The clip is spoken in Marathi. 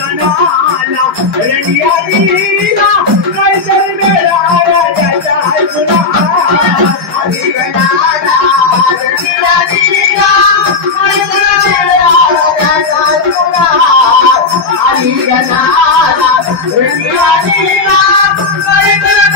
गणाला रंडिया दिला काहीतरी मेळा राजाचा तुला हरी गणाला रंडिया दिला काहीतरी मेळा राजाचा तुला हरी गणाला रंडिया दिला काहीतरी